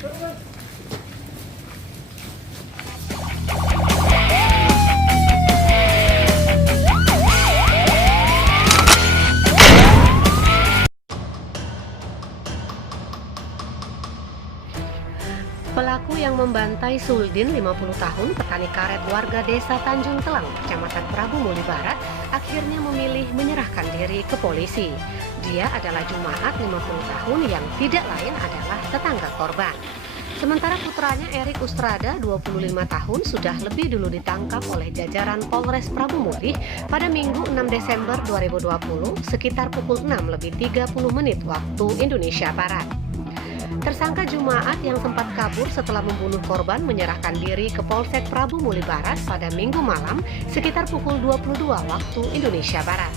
Pelaku yang membantai Suldin 50 tahun, petani karet warga desa Tanjung Telang, Kecamatan Prabu Muli Barat, akhirnya memilih menyerahkan diri ke polisi. Dia adalah Jumaat 50 tahun yang tidak lain adalah tetangga korban. Sementara putranya Erik Ustrada 25 tahun sudah lebih dulu ditangkap oleh jajaran Polres Prabu Muli pada Minggu 6 Desember 2020 sekitar pukul 6:30 waktu Indonesia Barat. Tersangka Jumaat yang sempat kabur setelah membunuh korban menyerahkan diri ke Polsek Prabu Muli Barat pada Minggu malam sekitar pukul 22 waktu Indonesia Barat.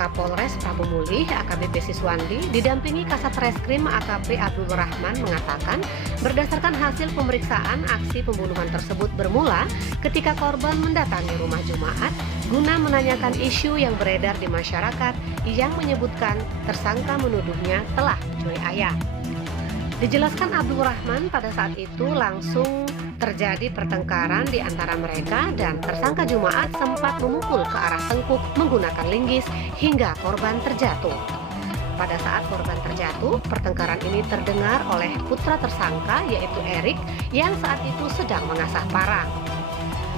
Kapolres Prabu Muli AKBP Siswandi didampingi Kasat Reskrim AKP Abdul Rahman mengatakan berdasarkan hasil pemeriksaan aksi pembunuhan tersebut bermula ketika korban mendatangi rumah Jumaat guna menanyakan isu yang beredar di masyarakat yang menyebutkan tersangka menuduhnya telah mencuri ayam. Dijelaskan Abdul Rahman pada saat itu langsung terjadi pertengkaran di antara mereka dan tersangka Jumaat sempat memukul ke arah tengkuk menggunakan linggis hingga korban terjatuh. Pada saat korban terjatuh, pertengkaran ini terdengar oleh putra tersangka yaitu Erik yang saat itu sedang mengasah parang.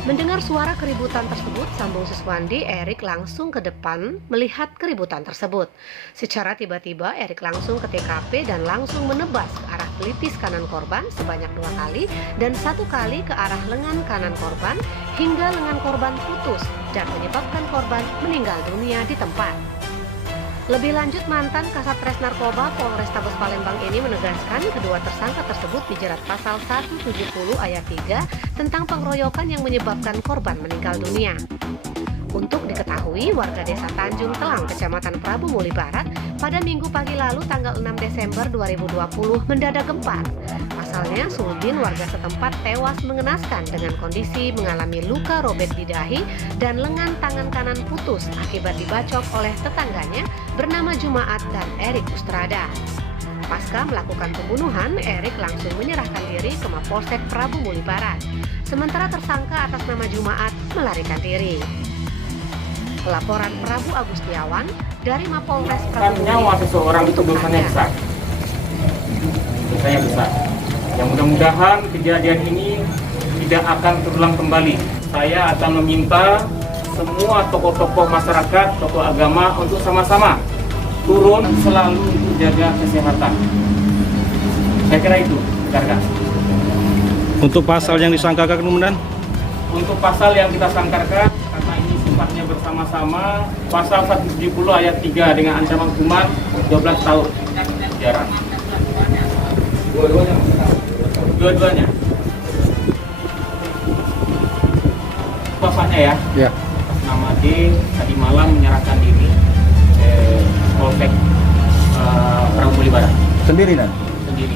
Mendengar suara keributan tersebut, sambung Siswandi, Erik langsung ke depan melihat keributan tersebut. Secara tiba-tiba, Erik langsung ke TKP dan langsung menebas ke arah pelipis kanan korban sebanyak 2 kali dan 1 kali ke arah lengan kanan korban hingga lengan korban putus dan menyebabkan korban meninggal dunia di tempat. Lebih lanjut, mantan Kasat Narkoba Polrestabes Palembang ini menegaskan kedua tersangka tersebut dijerat pasal 170 ayat 3 tentang pengeroyokan yang menyebabkan korban meninggal dunia. Untuk diketahui, warga desa Tanjung Telang, Kecamatan Prabu Muli Barat, pada Minggu pagi lalu tanggal 6 Desember 2020 mendadak gempar. Pasalnya, Suldin warga setempat tewas mengenaskan dengan kondisi mengalami luka robek di dahi dan lengan tangan kanan putus akibat dibacok oleh tetangganya bernama Jumaat dan Erik Ustrada. Pasca melakukan pembunuhan, Erik langsung menyerahkan diri ke Mapolsek Prabu Muli Barat. Sementara tersangka atas nama Jumaat melarikan diri. Laporan Prabu Agustiawan dari Mapolres Prabu Muli. Nyawa seseorang itu dosanya besar. Dosanya besar. Yang mudah-mudahan kejadian ini tidak akan terulang kembali. Saya akan meminta semua tokoh-tokoh masyarakat, tokoh agama untuk sama-sama turun selalu untuk jaga kesehatan. Saya kira itu, Garga. Untuk pasal yang disangkakan, Komandan? Untuk pasal yang kita sangkakan, karena ini sifatnya bersama-sama, pasal 170 ayat 3 dengan ancaman hukuman 12 tahun penjara. Dua-duanya. Bapaknya ya? Ya. Nama D tadi malam menyerahkan diri Polsek Prabu Muli Barat. Sendiri, Dan? Sendiri.